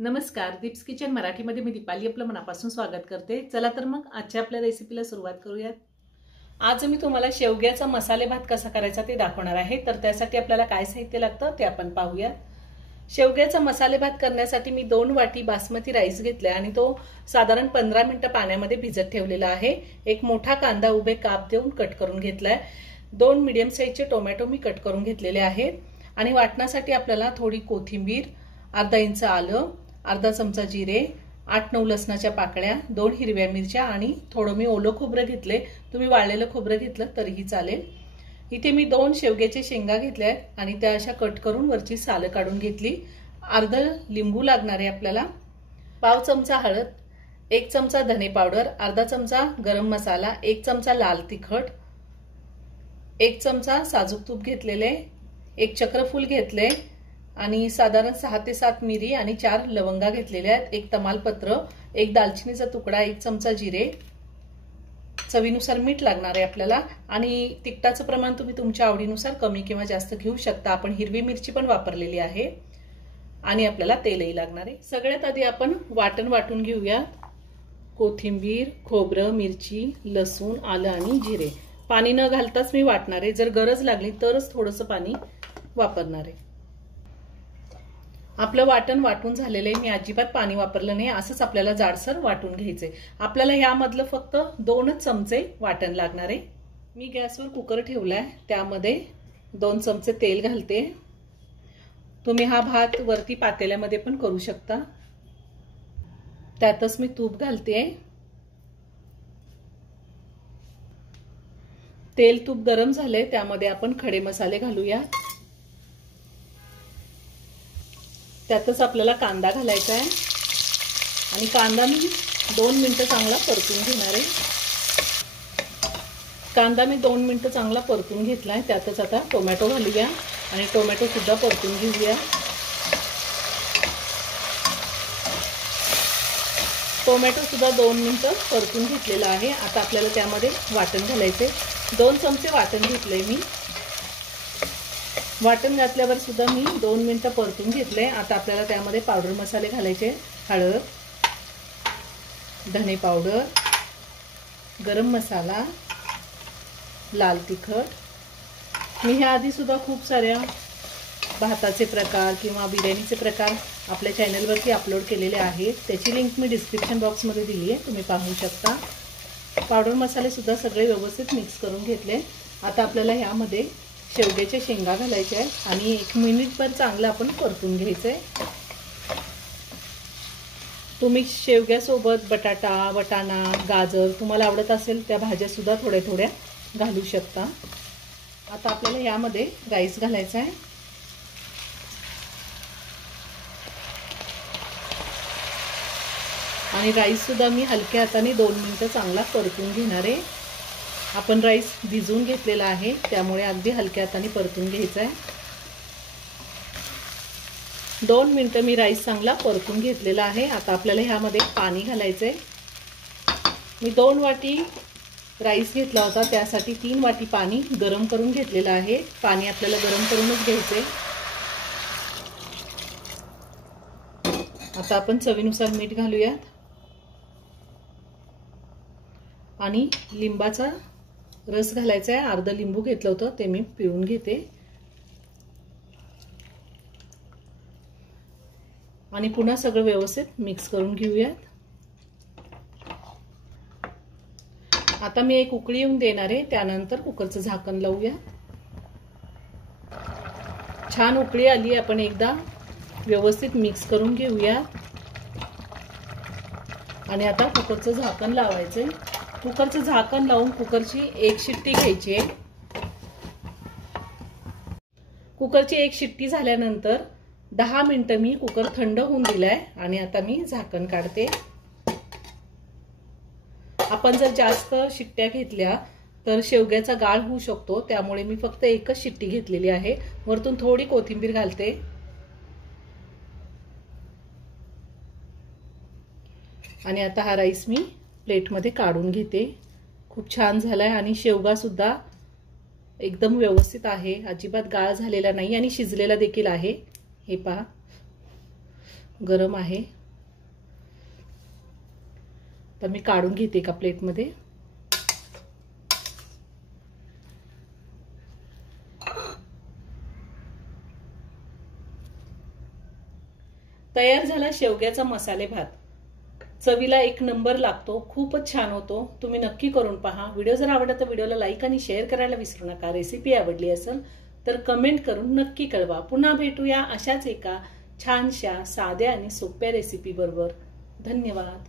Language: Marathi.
नमस्कार, दीप्स किचन मराठीमध्ये मी दीपाली आपलं मनापासून स्वागत करते। चला तर मग आजच्या आपल्या रेसिपीला सुरुवात करूयात। आज मी तुम्हाला शेवग्याचा मसाले भात कसा करायचा ते दाखवणार आहे। तर त्यासाठी आपल्याला काय साहित्य लागतं ते आपण पाहूया। शेवग्याचा मसाले भात करण्यासाठी मी 2 वाटी बासमती राईस घेतला आणि तो साधारण 15 मिनिटं पाण्यामध्ये भिजत ठेवलेला आहे। एक मोठा कांदा उभे काप देऊन कट करून घेतलाय। 2 मीडियम साइजचे टोमॅटो मी कट करून घेतलेले आहेत आणि वाटण्यासाठी आपल्याला थोडी कोथिंबीर, अर्धा इंच आलं, अर्धा चमचा जिरे, 8-9 लसणाच्या पाकळ्या, 2 हिरव्या मिरच्या आणि थोडं मी ओलं खोबरं घेतले। तुम्ही वाळलेलं खोबरं घेतलं तरीही चालेल। इथे मी 2 शेवग्याचे शेंगा घेतल्या आणि त्या अशा कट करून वरची सालं काढून घेतली। अर्धा लिंबू लागणार आहे आपल्याला। पाव चमचा हळद, 1 चमचा धने पावडर, अर्धा चमचा गरम मसाला, 1 चमचा लाल तिखट, 1 चमचा साजूक तूप घेतलेले, 1 चक्रफूल घेतले आणि साधारण 6 ते 7 मिरी आणि 4 लवंगा घेतलेल्या आहेत, 1 तमालपत्र, 1 दालचिनीचा तुकडा, 1 चमचा जिरे, चवीनुसार मीठ लागणार आहे आपल्याला आणि तिखटाचं प्रमाण तुम्ही तुमच्या आवडीनुसार कमी किंवा जास्त घेऊ शकता। आपण हिरवी मिरची पण वापरलेली आहे आणि आपल्याला तेलही लागणार आहे। सगळ्यात आधी आपण वाटण वाटून घेऊया। कोथिंबीर, खोबरं, मिरची, लसूण, आलं आणि जिरे पाणी न घालताच मी वाटणार आहे। जर गरज लागली तरच थोडंसं पाणी वापरणार आहे। आपलं वाटण वाटून झालेलं आहे। मी अजिबात पाणी वापरलं नाही, असंच आपल्याला जाडसर वाटून घ्यायचे। आपल्याला यामधलं फक्त 2 चमचे वाटण लागणार आहे। मी गॅसवर कुकर ठेवलाय, त्यामध्ये 2 चमचे तेल घालते। तुम्ही हा भात वरती पातेल्यामध्ये पण करू शकता। त्यातच मी तूप घालते। तेल तूप गरम झाले, त्यामध्ये आपण खडे मसाले घालूया। त्यातच आपल्याला कांदा घालायचा आहे आणि कांदा मी 2 मिनिटं चांगला परतून घेणार आहे। कांदा मी 2 मिनिटं चांगला परतून घेतलाय। त्यातच आता टोमॅटो घालूया आणि टोमॅटो सुद्धा परतून घेऊया। टोमॅटो सुद्धा 2 मिनिटं परतून घेतलेला आहे। आता आपल्याला त्यामध्ये वाटण घालायचे। 2 चमचे वाटण घेतले मी। वाटण घातल्यावर सुद्धा मी 2 मिनिटं परतून घेतले। आता आपल्याला त्यामध्ये पावडर मसाले घालायचे। हळद, धने पावडर, गरम मसाला, लाल तिखट। मी ह्या आधी सुद्धा खूप साऱ्या भाताचे प्रकार किंवा बिर्याणीचे प्रकार आपल्या चॅनलवरती अपलोड केलेले आहेत, त्याची लिंक मी डिस्क्रिप्शन बॉक्समध्ये दिली आहे, तुम्ही पाहू शकता। पावडर मसाले सुद्धा सगळे व्यवस्थित मिक्स करून घेतले। आता आपल्याला ह्यामध्ये शेवग्याच्या शेंगा घालायच्या आहेत आणि 1 मिनिटभर चांगलं आपण परतून घ्यायचंय। तुम्ही शेवग्यासोबत बटाटा, वटाणा, गाजर तुम्हाला आवडत असेल त्या भाज्या सुद्धा थोड्या थोड्या घालू शकता। आता आपल्याला यामध्ये राईस घालायचा आहे आणि राईस सुद्धा मी हलक्या हाताने 2 मिनिटं चांगला परतून घेणार आहे। आपण राईस भिजवून घेतलेला आहे, त्यामुळे अगदी हलक्या हाताने परतून घ्यायचा आहे। 2 मिनिटं मी राईस चांगला परतून घेतलेला आहे। आता आपल्याला ह्यामध्ये पाणी घालायचंय। मी 2 वाटी राईस घेतला होता, त्यासाठी 3 वाटी पाणी गरम करून घेतलेलं आहे। पाणी आपल्याला गरम करूनच घ्यायचंय। आता आपण चवीनुसार मीठ घालूया आणि लिंबाचा रस घालायचा आहे। अर्धा लिंबू घेतलं होतं, ते मी पिळून घेते आणि पुन्हा सगळं व्यवस्थित मिक्स करून घेऊयात। आता मी 1 उकळी येऊन देणार आहे, त्यानंतर कुकरचं झाकण लावूया। छान उकळी आली, आपण एकदा व्यवस्थित मिक्स करून घेऊया आणि आता कुकरचं झाकण लावायचंय। कुकरचं झाकण लावून कुकरची 1 शिट्टी घ्यायची आहे। कुकरची 1 शिट्टी झाल्यानंतर 10 मिनिटं मी कुकर थंड होऊन दिलाय आणि आता मी झाकण काढते। आपण जर जास्त शिट्ट्या घेतल्या तर शेवग्याचा गाळ होऊ शकतो, त्यामुळे मी फक्त 1च शिट्टी घेतलेली आहे। वरतून थोडी कोथिंबीर घालते आणि आता हा राईस मी प्लेटमध्ये काढून घेते। खूप छान झालाय आणि शेवगा सुद्धा एकदम व्यवस्थित आहे, अजिबात गाळ झालेला नाही आणि शिजलेला देखील आहे। हे पहा, गरम आहे। तर मी काढून घेते एका प्लेटमध्ये। तयार झाला शेवग्याचा मसाले भात। चवीला एक नंबर लागतो, खूपच छान होतो। तुम्ही नक्की करून पहा। व्हिडिओ जर आवडला तर व्हिडिओला लाईक आणि शेअर करायला विसरू नका। रेसिपी आवडली असेल तर कमेंट करून नक्की कळवा। पुन्हा भेटूया अशाच एका छानशा साध्या आणि सोप्या रेसिपी बरोबर। धन्यवाद।